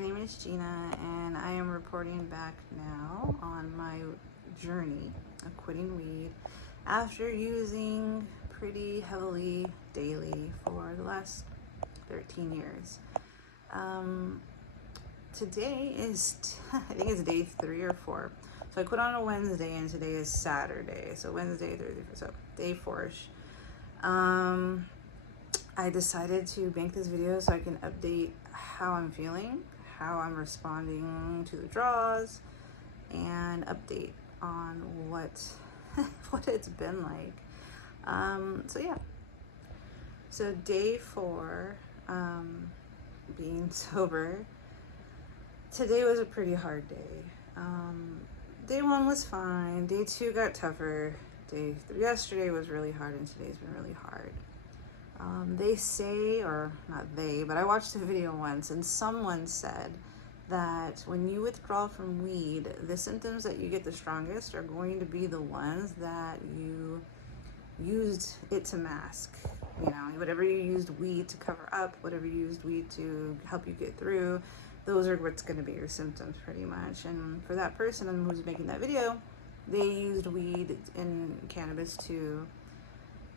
my name is Gina, and I am reporting back now on my journey of quitting weed after using pretty heavily daily for the last 13 years. Today is, I think it's day 3 or 4. So I quit on a Wednesday, and today is Saturday. So Wednesday, Thursday, so day 4-ish. I decided to make this video so I can update how I'm feeling, how I'm responding to the draws, and update on what what it's been like. So yeah. So day 4, being sober. Today was a pretty hard day. Day 1 was fine. Day 2 got tougher. Yesterday was really hard, and today's been really hard. They say, or not they, but I watched a video once, and someone said that when you withdraw from weed, the symptoms that you get the strongest are going to be the ones that you used it to mask. You know, whatever you used weed to cover up, whatever you used weed to help you get through, those are what's going to be your symptoms pretty much. And for that person who's making that video, they used weed and cannabis to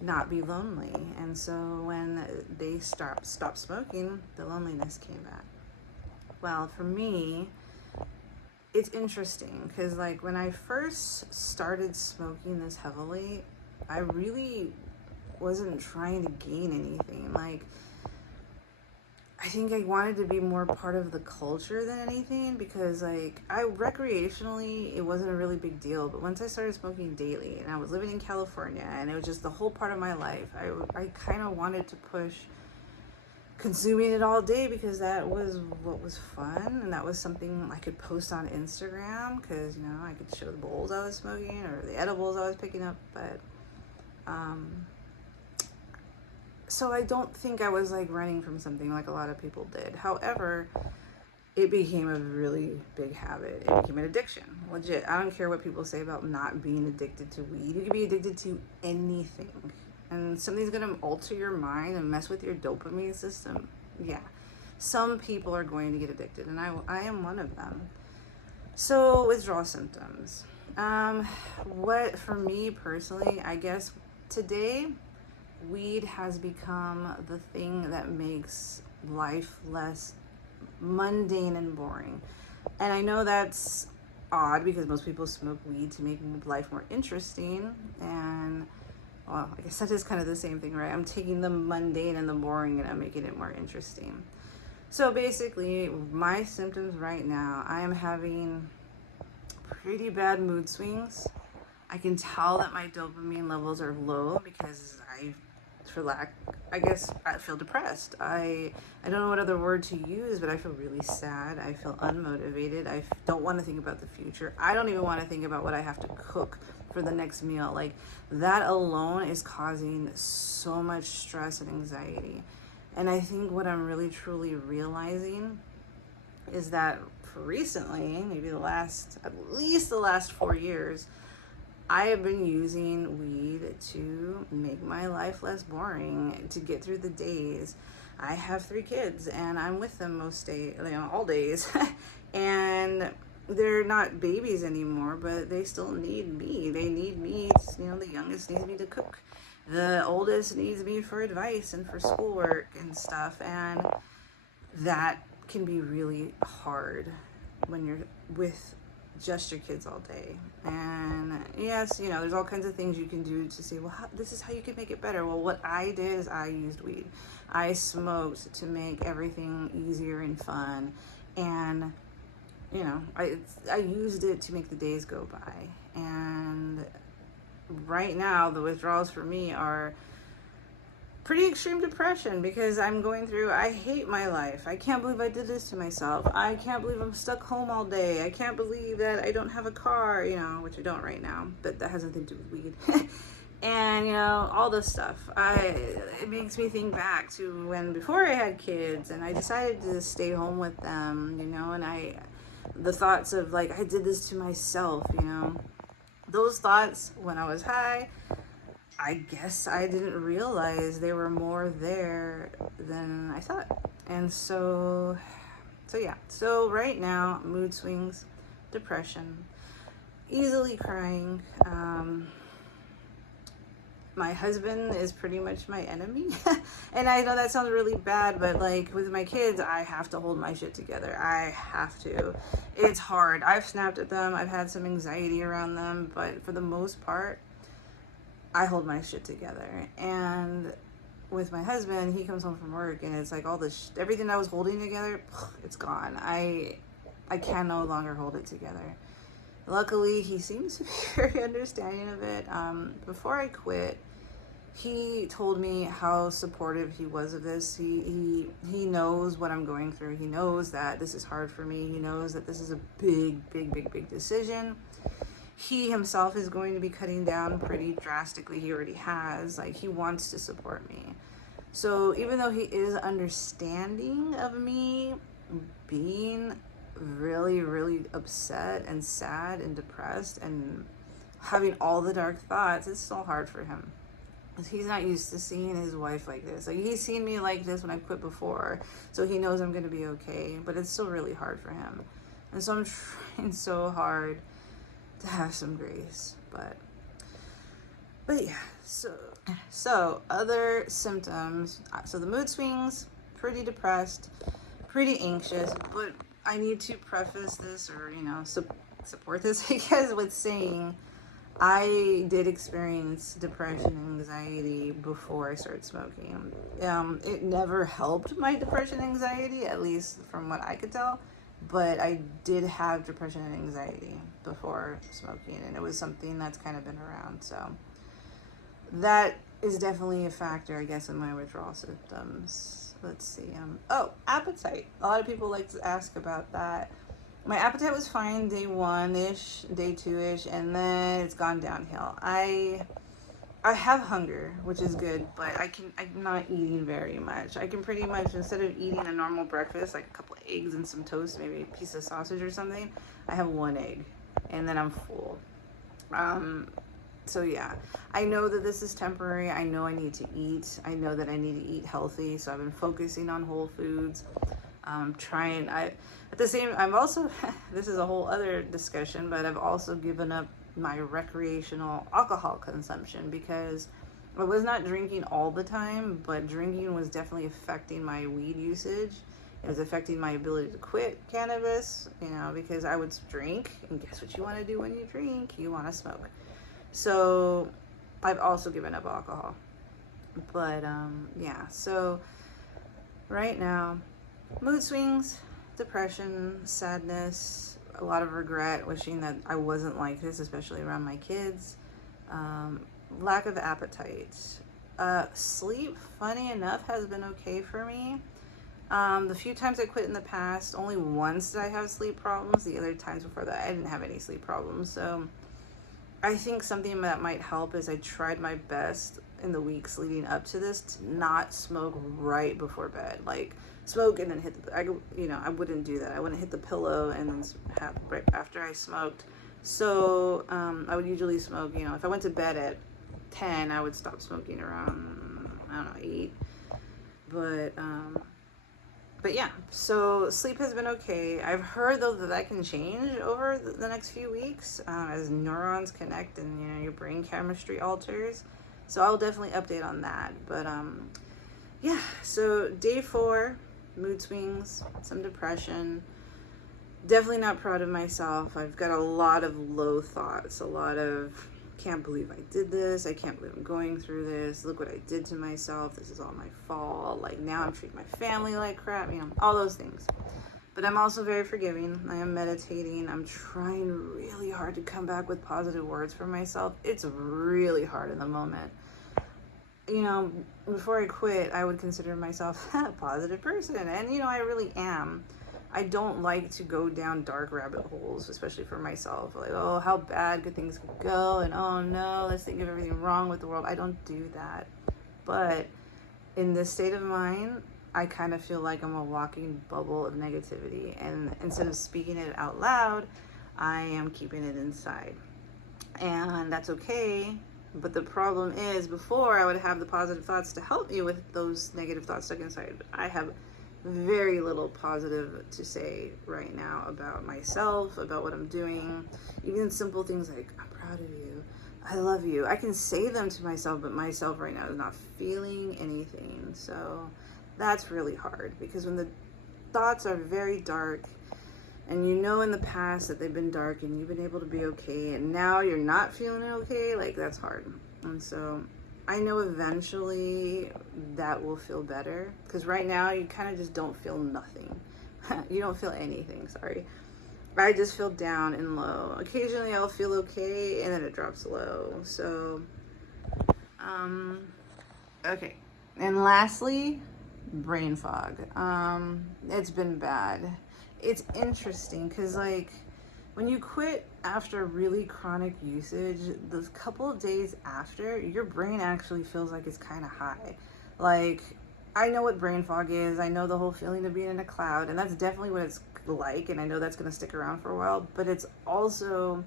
not be lonely. And so when they stopped smoking, the loneliness came back. Well, for me, it's interesting because like when I first started smoking this heavily, I really wasn't trying to gain anything. Like, I think I wanted to be more part of the culture than anything, because like recreationally it wasn't a really big deal, but once I started smoking daily and I was living in California and it was just the whole part of my life, I kind of wanted to push consuming it all day, because that was what was fun, and that was something I could post on Instagram, because you know I could show the bowls I was smoking or the edibles I was picking up. But so I don't think I was like running from something like a lot of people did. However, it became a really big habit. It became an addiction. Legit. I don't care what people say about not being addicted to weed. You can be addicted to anything. And something's going to alter your mind and mess with your dopamine system. Yeah. Some people are going to get addicted, and I am one of them. So withdrawal symptoms. What for me personally, I guess today, weed has become the thing that makes life less mundane and boring. And I know that's odd, because most people smoke weed to make life more interesting. And well, I guess that is kind of the same thing, right? I'm taking the mundane and the boring and I'm making it more interesting. So basically, my symptoms right now, I am having pretty bad mood swings. I can tell that my dopamine levels are low because I feel depressed. I don't know what other word to use, but I feel really sad. I feel unmotivated. I don't want to think about the future. I don't even want to think about what I have to cook for the next meal. Like, that alone is causing so much stress and anxiety. And I think what I'm really truly realizing is that for recently, maybe at least the last 4 years, I have been using weed to make my life less boring, to get through the days. I have 3 kids, and I'm with them most days, all days. And they're not babies anymore, but they still need me. They need me. The youngest needs me to cook. The oldest needs me for advice and for schoolwork and stuff. And that can be really hard when you're with just your kids all day. And yes, there's all kinds of things you can do to say, well, this is how you can make it better. Well, what I did is I used weed. I smoked to make everything easier and fun. And I used it to make the days go by. And right now, the withdrawals for me are pretty extreme depression, because I'm going through, I hate my life. I can't believe I did this to myself. I can't believe I'm stuck home all day. I can't believe that I don't have a car, which I don't right now, but that has nothing to do with weed. And, all this stuff. It makes me think back to before I had kids and I decided to stay home with them, and the thoughts of like, I did this to myself, those thoughts when I was high, I guess I didn't realize they were more there than I thought. And so yeah. So right now, mood swings, depression, easily crying. My husband is pretty much my enemy. And I know that sounds really bad, but like with my kids, I have to hold my shit together. I have to. It's hard. I've snapped at them. I've had some anxiety around them, but for the most part, I hold my shit together. And with my husband, he comes home from work and it's like all this everything I was holding together, it's gone. I can no longer hold it together. Luckily, he seems to be very understanding of it. Before I quit, he told me how supportive he was of this. He knows what I'm going through. He knows that this is hard for me. He knows that this is a big decision. He himself is going to be cutting down pretty drastically. He already has. Like, he wants to support me. So even though he is understanding of me being really upset and sad and depressed and having all the dark thoughts, it's still hard for him. He's not used to seeing his wife like this. Like, he's seen me like this when I quit before, so he knows I'm going to be okay, but it's still really hard for him. And so I'm trying so hard to have some grace, but yeah. So other symptoms. So the mood swings, pretty depressed, pretty anxious, but I need to preface this, or support this, I guess, with saying I did experience depression and anxiety before I started smoking. It never helped my depression and anxiety, at least from what I could tell, but I did have depression and anxiety before smoking, and it was something that's kind of been around. So that is definitely a factor, I guess, in my withdrawal symptoms. Let's see. Appetite. A lot of people like to ask about that. My appetite was fine day 1-ish, day 2-ish, and then it's gone downhill. I have hunger, which is good, but I'm not eating very much. I can pretty much, instead of eating a normal breakfast, like a couple of eggs and some toast, maybe a piece of sausage or something, I have 1 egg, and then I'm full. So yeah, I know that this is temporary. I know I need to eat. I know that I need to eat healthy, so I've been focusing on whole foods. I'm also, this is a whole other discussion, but I've also given up my recreational alcohol consumption because I was not drinking all the time, but drinking was definitely affecting my weed usage. It was affecting my ability to quit cannabis, because I would drink, and guess what you want to do when you drink? You want to smoke. So I've also given up alcohol. But yeah, so right now, mood swings, depression, sadness, a lot of regret, wishing that I wasn't like this, especially around my kids, lack of appetite. Sleep, funny enough, has been okay for me. The few times I quit in the past, only once did I have sleep problems. The other times before that, I didn't have any sleep problems. So I think something that might help is I tried my best in the weeks leading up to this to not smoke right before bed. Like, smoke and then I wouldn't do that. I wouldn't hit the pillow and then have right after I smoked. So I would usually smoke, if I went to bed at 10, I would stop smoking around, 8. But yeah, so sleep has been okay. I've heard, though, that can change over the next few weeks as neurons connect and, your brain chemistry alters. So I'll definitely update on that. But yeah, so day 4, mood swings, some depression. Definitely not proud of myself. I've got a lot of low thoughts, a lot of can't believe I did this. I can't believe I'm going through this. Look what I did to myself. This is all my fault. Like, now I'm treating my family like crap, all those things. But I'm also very forgiving. I am meditating. I'm trying really hard to come back with positive words for myself. It's really hard in the moment. Before I quit, I would consider myself a positive person. And, I really am. I don't like to go down dark rabbit holes, especially for myself. Like, oh, how bad could things go? And oh no, let's think of everything wrong with the world. I don't do that. But in this state of mind, I kind of feel like I'm a walking bubble of negativity. And instead of speaking it out loud, I am keeping it inside. And that's okay. But the problem is, before I would have the positive thoughts to help me with those negative thoughts stuck inside. I have very little positive to say right now about myself, about what I'm doing. Even simple things like, I'm proud of you, I love you. I can say them to myself, but myself right now is not feeling anything. So that's really hard, because when the thoughts are very dark, and you know in the past that they've been dark and you've been able to be okay, and now you're not feeling okay, like that's hard. And so I know eventually that will feel better, because right now you kind of just don't feel nothing. You don't feel anything, sorry. I just feel down and low. Occasionally I'll feel okay and then it drops low. So, okay. And lastly, brain fog. It's been bad. It's interesting because, like, when you quit after really chronic usage, those couple of days after, your brain actually feels like it's kind of high. Like, I know what brain fog is. I know the whole feeling of being in a cloud, and that's definitely what it's like, and I know that's going to stick around for a while, but it's also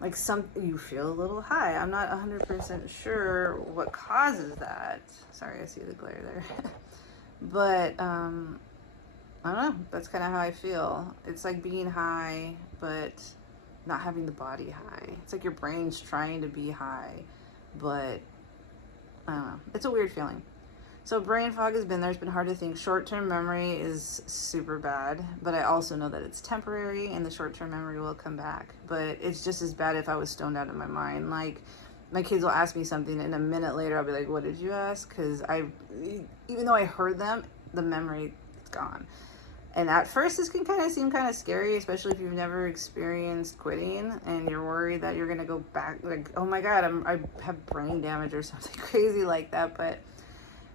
like you feel a little high. I'm not 100% sure what causes that. Sorry, I see the glare there. But, I don't know. That's kind of how I feel. It's like being high, but not having the body high. It's like your brain's trying to be high, but I don't know. It's a weird feeling. So brain fog has been there. It's been hard to think. Short-term memory is super bad, but I also know that it's temporary and the short-term memory will come back. But it's just as bad if I was stoned out of my mind. Like, my kids will ask me something and a minute later I'll be like, what did you ask? Because even though I heard them, the memory is gone. And at first, this can kind of seem kind of scary, especially if you've never experienced quitting and you're worried that you're going to go back, like, oh my God, I have brain damage or something crazy like that. But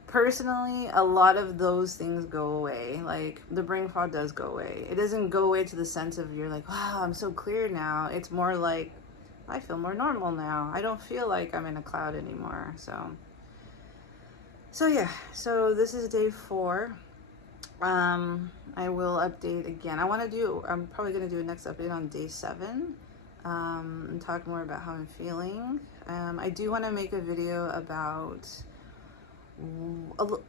personally, a lot of those things go away. Like, the brain fog does go away. It doesn't go away to the sense of you're like, wow, I'm so clear now. It's more like, I feel more normal now. I don't feel like I'm in a cloud anymore. So yeah, so this is day 4. I will update again. I'm probably going to do a next update on day 7, and talk more about how I'm feeling. I do want to make a video about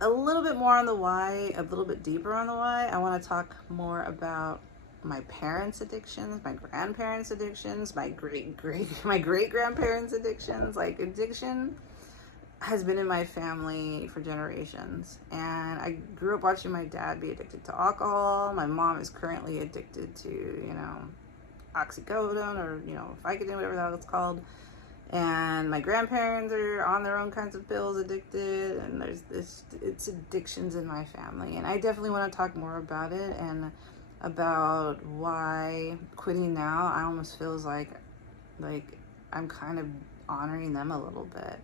a little bit more on the why, a little bit deeper on the why. I want to talk more about my parents' addictions, my grandparents' addictions, my great-grandparents' addictions. Like, addiction has been in my family for generations, and I grew up watching my dad be addicted to alcohol. My mom is currently addicted to, oxycodone or, Vicodin, whatever the hell it's called. And my grandparents are on their own kinds of pills, addicted, and it's addictions in my family. And I definitely want to talk more about it and about why quitting now, I almost feels like I'm kind of honoring them a little bit.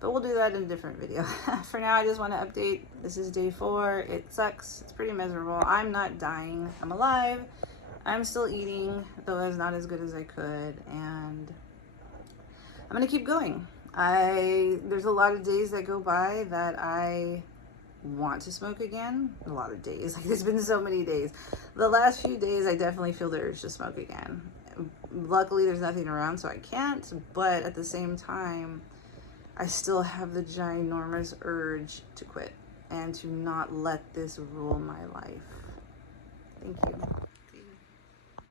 But we'll do that in a different video. For now, I just want to update. This is day 4. It sucks. It's pretty miserable. I'm not dying. I'm alive. I'm still eating, though it's not as good as I could. And I'm going to keep going. There's a lot of days that go by that I want to smoke again. A lot of days. Like, there's been so many days. The last few days, I definitely feel the urge to smoke again. Luckily, there's nothing around, so I can't. But at the same time, I still have the ginormous urge to quit and to not let this rule my life. Thank you.